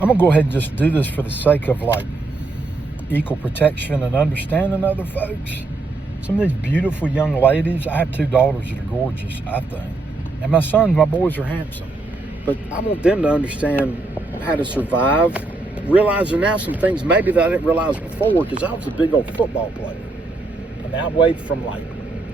I'm going to go ahead and just do this for the sake of like equal protection and understanding other folks. Some of these beautiful young ladies, I have two daughters that are gorgeous, I think. And my boys are handsome. But I want them to understand how to survive, realizing now some things maybe that I didn't realize before, because I was a big old football player. I mean, I weighed from like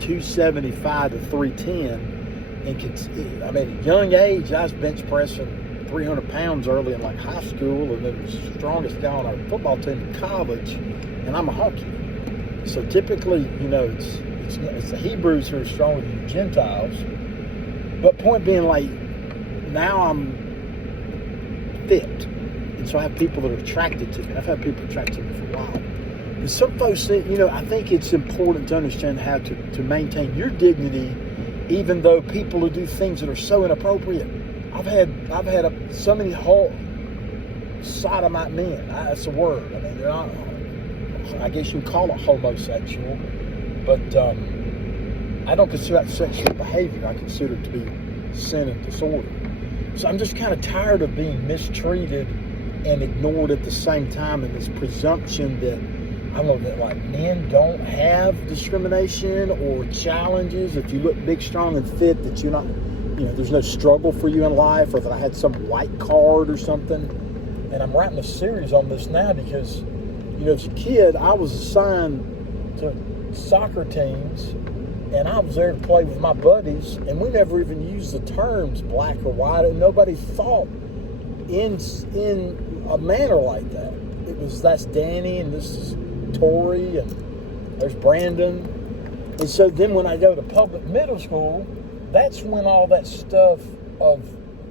275 to 310. And at a young age, I was bench pressing 300 pounds early in like high school, and then the strongest guy on our football team in college, and I'm a honky. So typically, it's the Hebrews who are stronger than the Gentiles. But point being, like, now I'm fit. And so I have people that are attracted to me. I've had people attracted to me for a while. And some folks say, I think it's important to understand how to maintain your dignity, even though people who do things that are so inappropriate. I've had so many sodomite men. That's a word. I mean, they're not, I guess you can call it homosexual, but I don't consider that sexual behavior. I consider it to be sin and disorder. So I'm just kind of tired of being mistreated and ignored at the same time, and this presumption that, I don't know, that like men don't have discrimination or challenges. If you look big, strong, and fit, that you're not, there's no struggle for you in life, or that I had some white card or something. And I'm writing a series on this now because, as a kid, I was assigned to soccer teams, and I was there to play with my buddies, and we never even used the terms black or white, and nobody thought in a manner like that. It was, that's Danny, and this is Tori, and there's Brandon. And so then when I go to public middle school, that's when all that stuff of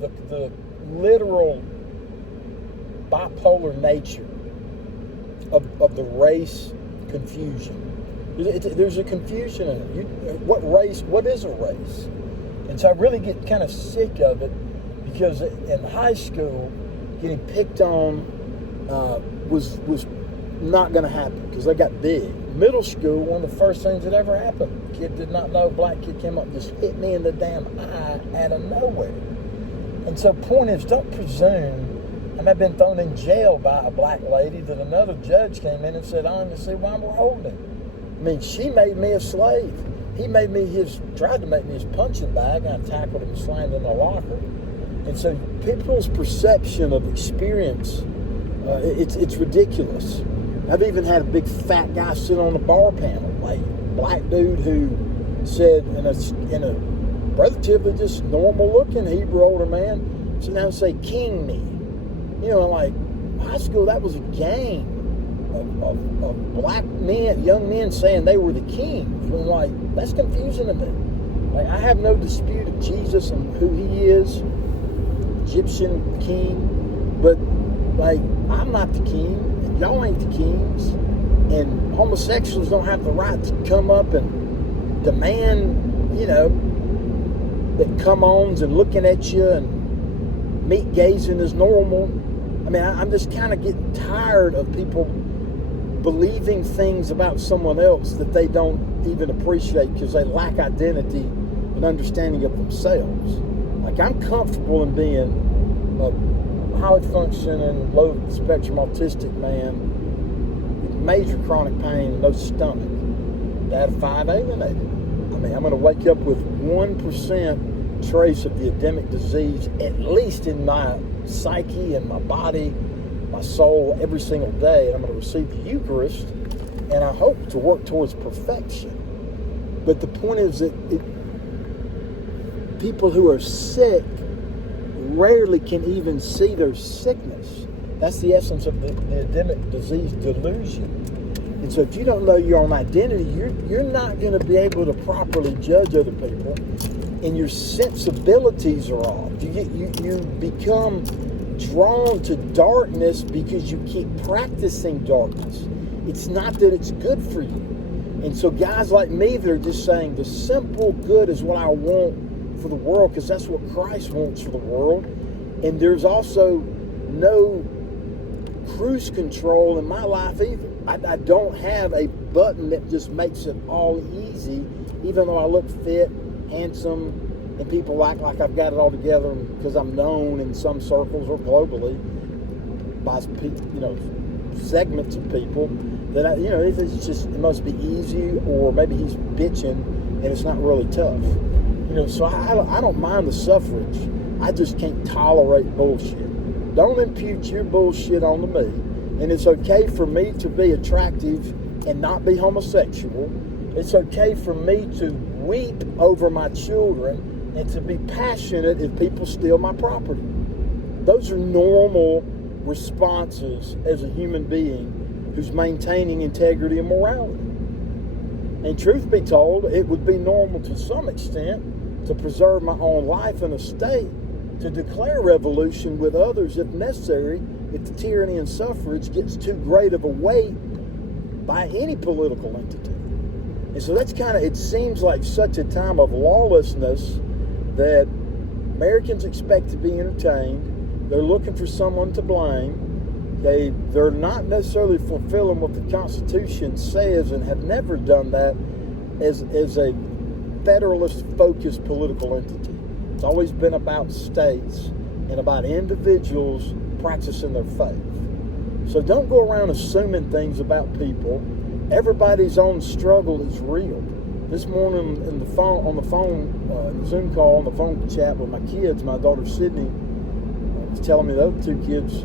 the literal bipolar nature of the race confusion. There's a confusion in it. What is a race? And so I really get kind of sick of it, because in high school, getting picked on was not going to happen, because they got big. Middle school, one of the first things that ever happened, kid did not know, black kid came up, just hit me in the damn eye out of nowhere. And so point is, don't presume. And I've been thrown in jail by a black lady that another judge came in and said, I don't see why we're holding him. I mean, she made me a slave. He tried to make me his punching bag, and I tackled him and slammed him in the locker. And so people's perception of experience, it's ridiculous. I've even had a big fat guy sit on the bar panel, like black dude who said, in a relatively just normal looking Hebrew older man, sit down and say, "King me." Like high school, that was a gang of black men, young men saying they were the kings. And I'm like, that's confusing to me. Like, I have no dispute of Jesus and who he is, Egyptian king, but like, I'm not the king, and y'all ain't the kings, and homosexuals don't have the right to come up and demand, that come-ons and looking at you and meat gazing is normal. I mean, I'm just kind of getting tired of people believing things about someone else that they don't even appreciate because they lack identity and understanding of themselves. Like, I'm comfortable in being a highly functioning, low-spectrum autistic man with major chronic pain and no stomach. Dad of 5 alienated. I mean, I'm going to wake up with 1% trace of the endemic disease, at least in my psyche and my body, my soul, every single day. And I'm going to receive the Eucharist, and I hope to work towards perfection. But the point is that people who are sick rarely can even see their sickness. That's the essence of the endemic disease delusion. And so if you don't know your own identity, you're not going to be able to properly judge other people, and your sensibilities are off. You become drawn to darkness because you keep practicing darkness. It's not that it's good for you. And so guys like me that are just saying the simple good is what I want for the world, because that's what Christ wants for the world. And there's also no cruise control in my life either. I don't have a button that just makes it all easy, even though I look fit, handsome, and people act like I've got it all together because I'm known in some circles or globally. by segments of people that it must be easy, or maybe he's bitching and it's not really tough. So I don't mind the suffrage. I just can't tolerate bullshit. Don't impute your bullshit onto me. And it's okay for me to be attractive and not be homosexual. It's okay for me to weep over my children and to be passionate if people steal my property. Those are normal responses as a human being who's maintaining integrity and morality. And truth be told, it would be normal to some extent to preserve my own life and estate, to declare revolution with others if necessary, if the tyranny and suffrage gets too great of a weight by any political entity. And so it seems like such a time of lawlessness that Americans expect to be entertained. They're looking for someone to blame. They're not necessarily fulfilling what the Constitution says, and have never done that as a federalist-focused political entity. It's always been about states and about individuals practicing their faith. So don't go around assuming things about people. Everybody's own struggle is real. This morning on the phone, Zoom call, on the phone chat with my kids, my daughter Sydney was telling me the other two kids,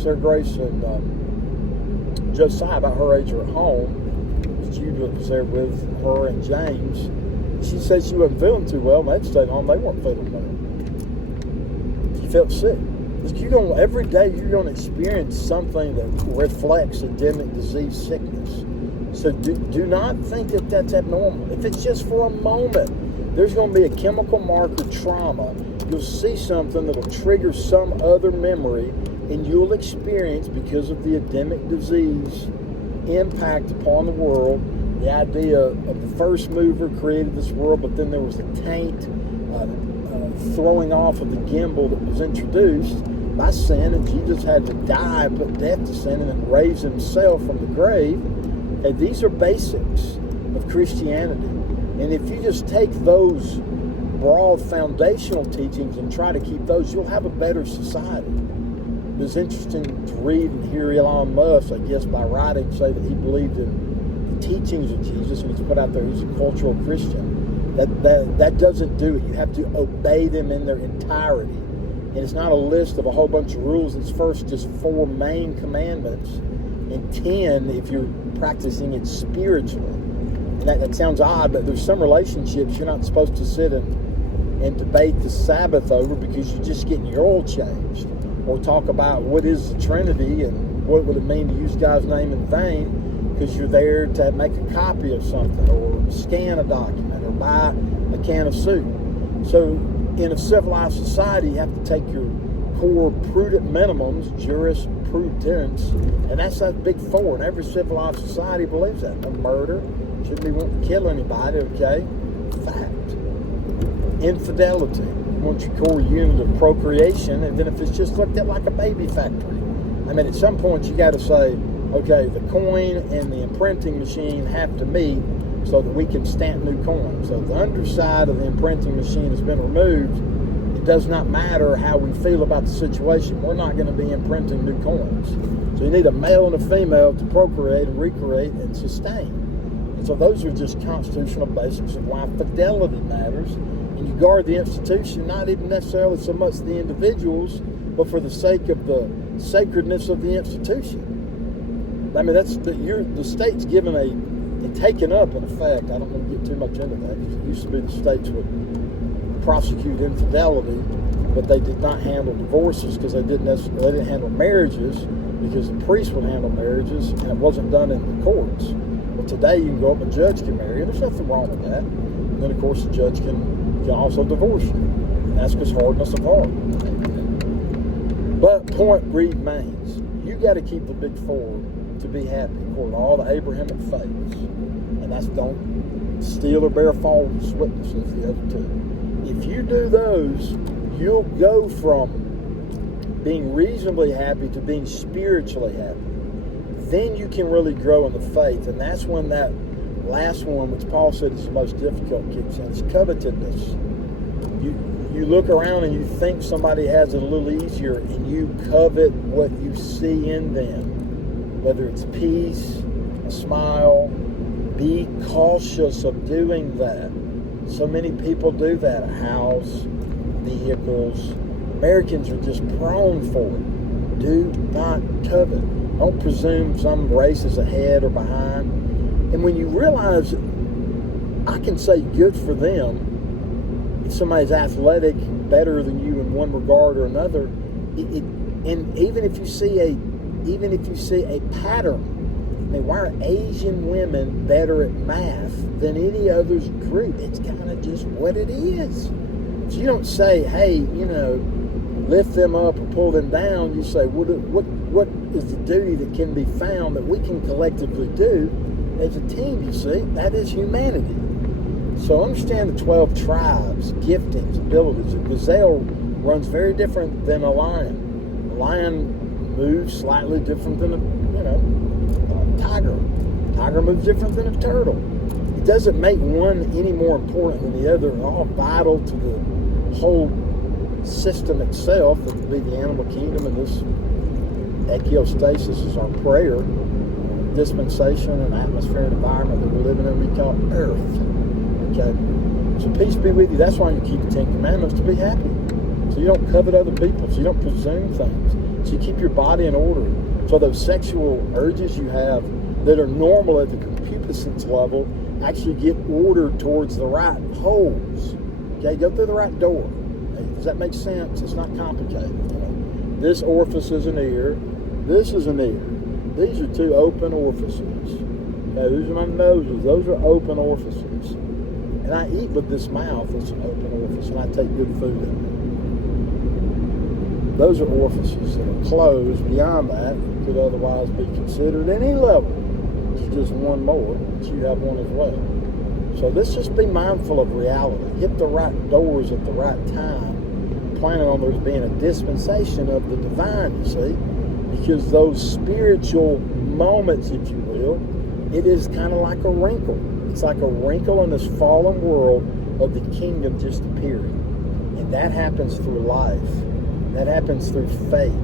Sarah Grace and Josiah, about her age, are at home. Judah was there with her and James. She said she wasn't feeling too well, and they'd stayed home. They weren't feeling well. She felt sick. Every day you're going to experience something that reflects endemic disease, sickness. So do not think that that's abnormal. If it's just for a moment, there's going to be a chemical marker trauma. You'll see something that will trigger some other memory, and you'll experience, because of the endemic disease impact upon the world, the idea of the first mover created this world, but then there was a taint, throwing off of the gimbal that was introduced by sin, and Jesus had to die, put death to sin, and then raise himself from the grave. Okay, these are basics of Christianity. And if you just take those broad foundational teachings and try to keep those, you'll have a better society. It was interesting to read and hear Elon Musk, I guess, by writing, say that he believed in the teachings of Jesus, and he's put out there he's a cultural Christian. That doesn't do it. You have to obey them in their entirety. And it's not a list of a whole bunch of rules. It's first just 4 main commandments, and 10 if you're practicing it spiritually. And that sounds odd, but there's some relationships you're not supposed to sit and debate the Sabbath over because you're just getting your oil changed, or talk about what is the Trinity and what would it mean to use God's name in vain because you're there to make a copy of something, or scan a document, or buy a can of soup. So in a civilized society, you have to take your core prudent minimums, jurisprudence, and that's that big 4. And every civilized society believes that. No murder, shouldn't be wanting to kill anybody, okay? Fact. Infidelity, wants your core unit of procreation, and then if it's just looked at like a baby factory. I mean, at some point you got to say, okay, the coin and the imprinting machine have to meet so that we can stamp new coins. So the underside of the imprinting machine has been removed. It does not matter how we feel about the situation. We're not going to be imprinting new coins. So you need a male and a female to procreate and recreate and sustain. And so those are just constitutional basics of why fidelity matters. And you guard the institution, not even necessarily so much the individuals, but for the sake of the sacredness of the institution. I mean, the state's given and taken up, in effect. I don't want to get too much into that, because it used to be the states would prosecute infidelity, but they did not handle divorces because they didn't handle marriages, because the priest would handle marriages, and it wasn't done in the courts. Well, today you can go up, a judge can marry you. There's nothing wrong with that. And then, of course, the judge can also divorce you. And that's because hardness of heart. But point remains, you got to keep the big 4 to be happy, according to all the Abrahamic faiths. And that's don't steal or bear false witnesses, the other 2. If you do those, you'll go from being reasonably happy to being spiritually happy. Then you can really grow in the faith. And that's when that last one, which Paul said is the most difficult, kicks in. It's covetousness. you look around and you think somebody has it a little easier, and you covet what you see in them, whether it's peace, a smile, be cautious of doing that. So many people do that. A house, vehicles. Americans are just prone for it. Do not covet. Don't presume some race is ahead or behind. And when you realize, I can say good for them, if somebody's athletic, better than you in one regard or another, and even if you see a pattern, I mean, why are Asian women better at math than any other group? It's kind of just what it is. So you don't say, hey, lift them up or pull them down. You say, what is the duty that can be found that we can collectively do as a team, you see? That is humanity. So understand the 12 tribes, giftings, abilities. A gazelle runs very different than a lion. A lion moves slightly different than a tiger. Tiger moves different than a turtle. It doesn't make one any more important than the other. They're all vital to the whole system itself, that would be the animal kingdom, and this echostasis is our prayer, dispensation and atmosphere and environment that we're living in, we call earth. Okay? So peace be with you. That's why you keep the 10 Commandments, to be happy. So you don't covet other people, so you don't presume things. So you keep your body in order. So those sexual urges you have that are normal at the concupiscence level actually get ordered towards the right holes. Okay, go through the right door. Okay, does that make sense? It's not complicated. This orifice is an ear. This is an ear. These are two open orifices. Okay, these are my noses. Those are open orifices. And I eat with this mouth. It's an open orifice, and I take good food in it. Those are orifices that are closed. Beyond that, could otherwise be considered any level. It's just one more, but you have one as well. So let's just be mindful of reality. Hit the right doors at the right time, planning on there being a dispensation of the divine, you see. Because those spiritual moments, if you will, it is kind of like a wrinkle. It's like a wrinkle in this fallen world of the kingdom just appearing. And that happens through life. That happens through faith.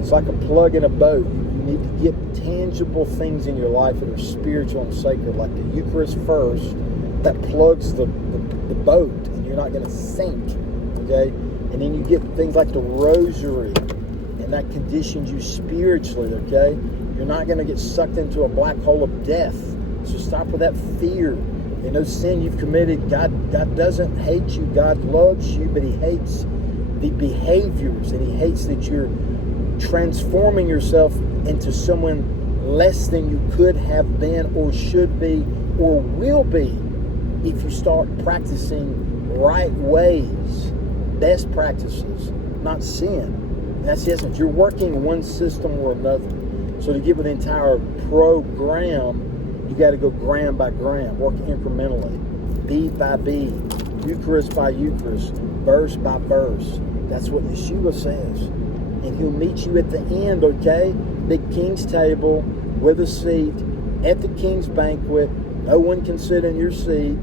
It's like a plug in a boat. You need to get tangible things in your life that are spiritual and sacred, like the Eucharist first. That plugs the boat, and you're not going to sink. Okay, and then you get things like the Rosary, and that conditions you spiritually. Okay, you're not going to get sucked into a black hole of death. So stop with that fear. No sin you've committed. God doesn't hate you. God loves you, but He hates the behaviors, and He hates that you're transforming yourself into someone less than you could have been or should be or will be if you start practicing right ways, best practices, not sin. And that's the essence. You're working one system or another. So to get with the entire program, you got to go gram by gram, work incrementally, bead by bead, Eucharist by Eucharist, verse by verse. That's what Yeshua says. And He'll meet you at the end, okay? Big king's table with a seat at the king's banquet. No one can sit in your seat.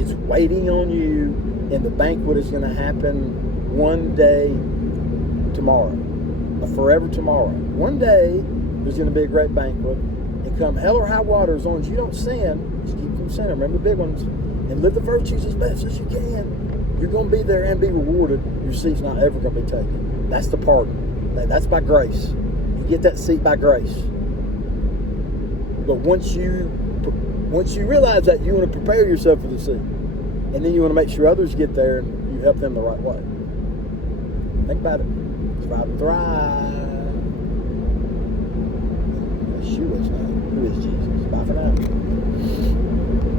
It's waiting on you. And the banquet is going to happen one day tomorrow. Forever tomorrow. One day, there's going to be a great banquet. And come hell or high water, as long as you don't sin, just keep from sinning. Remember the big ones. And live the virtues as best as you can. You're going to be there and be rewarded. Your seat's not ever going to be taken. That's the pardon. That's by grace. You get that seat by grace. But once you realize that, you want to prepare yourself for the seat. And then you want to make sure others get there and you help them the right way. Think about it. Strive to thrive. Yeshua's name. Who is